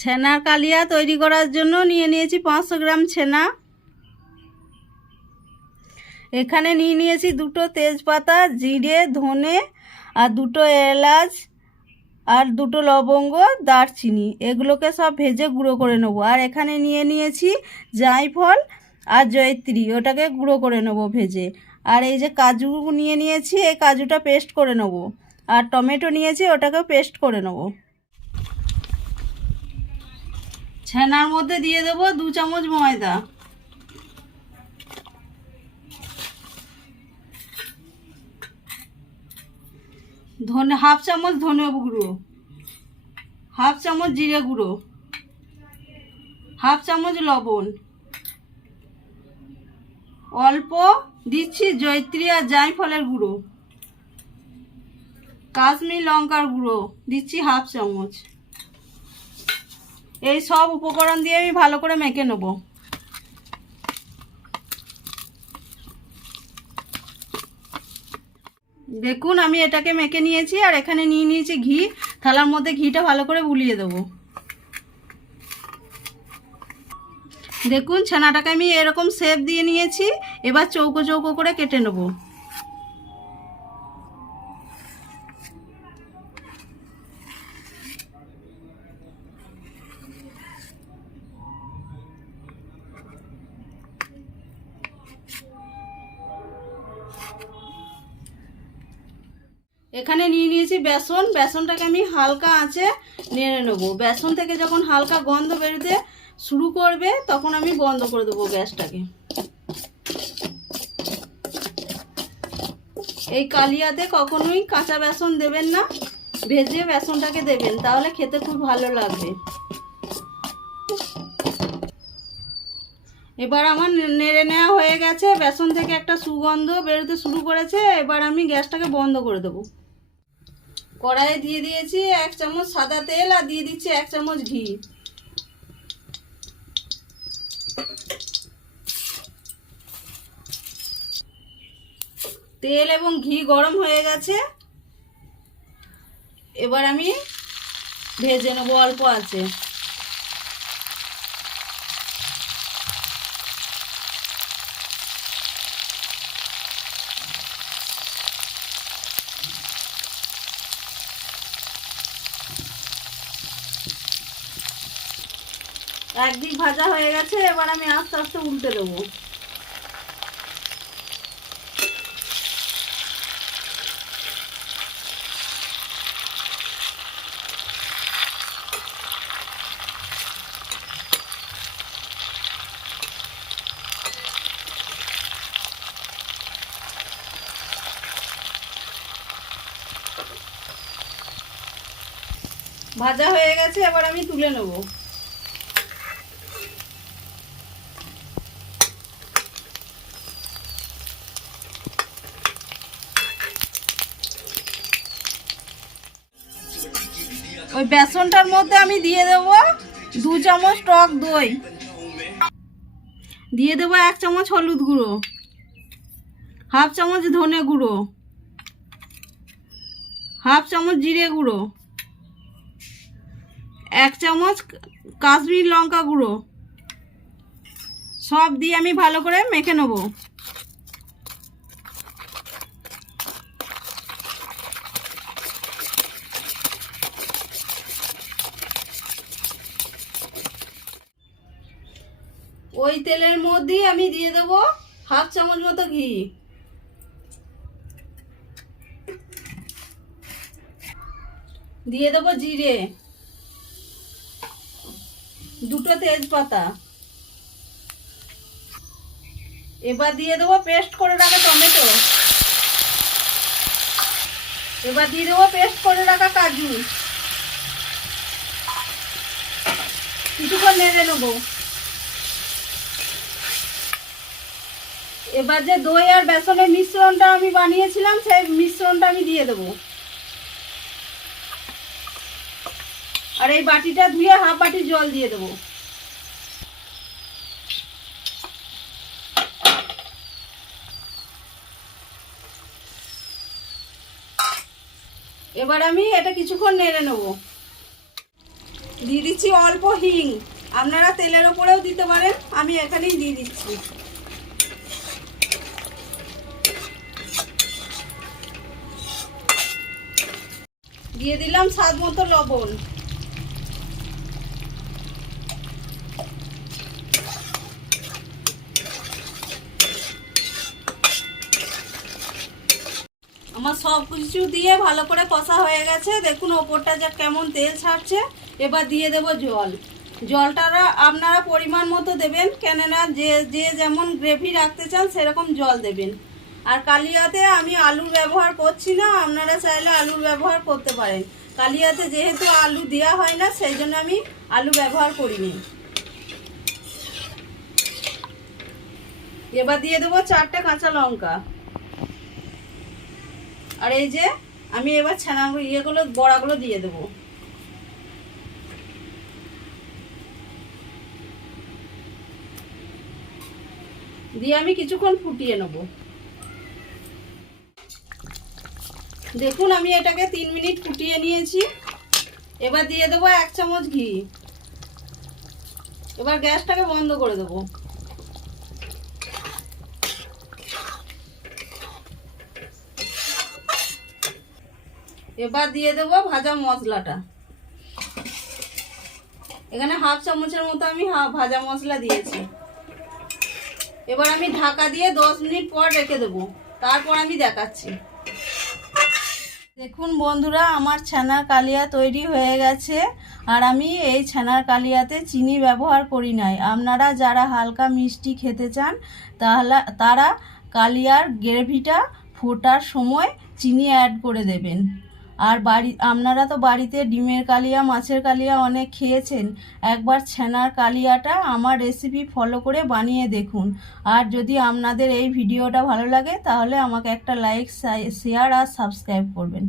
ছানার কালিয়া তৈরি করার জন্য নিয়ে নিয়েছি 500 গ্রাম ছানা। এখানে নিয়ে নিয়েছি 2টো তেজপাতা, জিরে, ধনে আর 2টো এলাচ আর 2টো লবঙ্গ, দারচিনি। এগুলোকে সব ভেজে গুঁড়ো করে নেবো। আর এখানে নিয়ে নিয়েছি জায়ফল আর জয়িত্রী, ওটাকে গুঁড়ো করে নেবো ভেজে। আর এই যে কাজু নিয়ে নিয়েছি, এই কাজুটা পেস্ট করে নেবো। আর টমেটো নিয়েছি, ওটাকেও পেস্ট করে নেবো। ছানার মধ্যে দিয়ে দেবো 2 চামচ ময়দা, হাফ চামচ ধনে গুঁড়ো, হাফ চামচ জিরে গুঁড়ো, হাফ চামচ লবণ, অল্প দিচ্ছি জয়িত্রী আর জায়ফলের গুঁড়ো, কাশ্মীর লঙ্কার গুঁড়ো দিচ্ছি হাফ চামচ। এই সব উপকরণ দিয়ে আমি ভালো করে মেখে নেব। দেখুন আমি এটাকে মেখে নিয়েছি। আর এখানে নিয়ে নিয়েছি ঘি। থালার মধ্যে ঘিটা ভালো করে বুলিয়ে দেবো। দেখুন ছানাটাকে আমি এরকম শেপ দিয়ে নিয়েছি। এবার চৌকো চৌকো করে কেটে নেব। এখানে নিয়ে নিয়েছি বেসন। বেসনটাকে আমি হালকা আঁচে নেড়ে নেব। বেসন থেকে যখন হালকা গন্ধ বেরোতে শুরু করবে তখন আমি বন্ধ করে দেবো গ্যাসটাকে। এই কালিয়াতে কখনোই কাঁচা বেসন দেবেন না, ভেজে বেসনটাকে দেবেন, তাহলে খেতে খুব ভালো লাগবে। এবার আমার নেড়ে নেওয়া হয়ে গেছে। বেসন থেকে একটা সুগন্ধ বেরোতে শুরু করেছে। এবার আমি গ্যাসটাকে বন্ধ করে দেবো। কড়াইয়ে দিয়ে দিয়েছি 1 চামচ সাদা তেল আর দিয়ে দিচ্ছি 1 চামচ ঘি। তেল এবং ঘি গরম হয়ে গেছে। এবার আমি ভেজে নেবো অল্প আছে। একদিক ভাজা হয়ে গেছে। এবার আমি আস্তে আস্তে উল্টে দেবো। ভাজা হয়ে গেছে। এবার আমি তুলে নেব। ওই বেসনটার মধ্যে আমি দিয়ে দেব 2 চামচ টক দই, দিয়ে দেবো 1 চামচ হলুদ গুঁড়ো, হাফ চামচ ধনে গুঁড়ো, হাফ চামচ জিরে গুঁড়ো, 1 চামচ কাশ্মীর লঙ্কা গুঁড়ো। সব দিয়ে আমি ভালো করে মেখে নেব। ওই তেলের মধ্যেই আমি দিয়ে দেব হাফ চামচ মতো ঘি, দিয়ে দেবো জিরে, 2টো তেজপাতা। এবার দিয়ে দেবো পেস্ট করে রাখা টমেটো। এবার দিয়ে দেবো পেস্ট করে রাখা কাজু। কিছুক্ষণ নেড়ে নেবো। এবার যে দই আর বেসনের মিশ্রণটা আমি বানিয়েছিলাম সেই মিশ্রণটা আমি দিয়ে দেবো। আর এই বাটিটা ধুয়ে হাফ বাটি জল দিয়ে দেবো। এবার আমি এটা কিছুক্ষণ নেড়ে নেব। দিয়ে দিচ্ছি অল্প হিং, আপনারা তেলের ওপরেও দিতে পারেন, আমি এখানেই দিয়ে দিচ্ছি। দিয়ে দিলাম স্বাদ মতো লবণ। আমার সব কিছু দিয়ে ভালো করে কষা হয়ে গেছে, দেখুন ওপরটা যা কেমন তেল ছাড়ছে। এবার দিয়ে দেব জল। জলটা আপনারা পরিমাণ মতো দেবেন, কেননা যে যে যেমন গ্রেভি রাখতে চান সেরকম জল দেবেন। আর কালিয়াতে আমি আলুর ব্যবহার করছি না, আপনারা চাইলে আলুর ব্যবহার করতে পারেন। কালিয়াতে যেহেতু আলু দেওয়া হয় না, সেই জন্য আমি আলু ব্যবহার করিনি। এবার দিয়ে দেবো 4টে কাঁচা লঙ্কা। আর এই যে আমি এবার ইয়েগুলো বড়াগুলো দিয়ে দেবো। দিয়ে আমি কিছুক্ষণ ফুটিয়ে নেব। দেখুন আমি এটাকে 3 মিনিট ফুটিয়ে নিয়েছি। এবার দিয়ে দেবো 1 চামচ ঘি। এবার গ্যাসটাকে বন্ধ করে দেবো। এবার দিয়ে দেবো ভাজা মশলাটা। এখানে 1/2 চামচের মতো আমি ভাজা মশলা দিয়েছি। এবার আমি ঢাকা দিয়ে 10 মিনিট পর রেখে দেবো, তারপর আমি দেখাচ্ছি। দেখুন বন্ধুরা, আমার ছানার কালিয়া তৈরি হয়ে গেছে। আর আমি এই ছানার কালিয়াতে চিনি ব্যবহার করি নাই। আপনারা যারা হালকা মিষ্টি খেতে চান তারা কালিয়ার গ্রেভিটা ফোটার সময় চিনি অ্যাড করে দেবেন। আর আপনারা তো বাড়িতে ডিমের কালিয়া, মাছের কালিয়া অনেক খেয়েছেন। একবার ছানার কালিয়াটা আমার রেসিপি ফলো করে বানিয়ে দেখুন। আর যদি আপনাদের এই ভিডিওটা ভালো লাগে তাহলে আমাকে একটা লাইক, শেয়ার আর সাবস্ক্রাইব করবেন।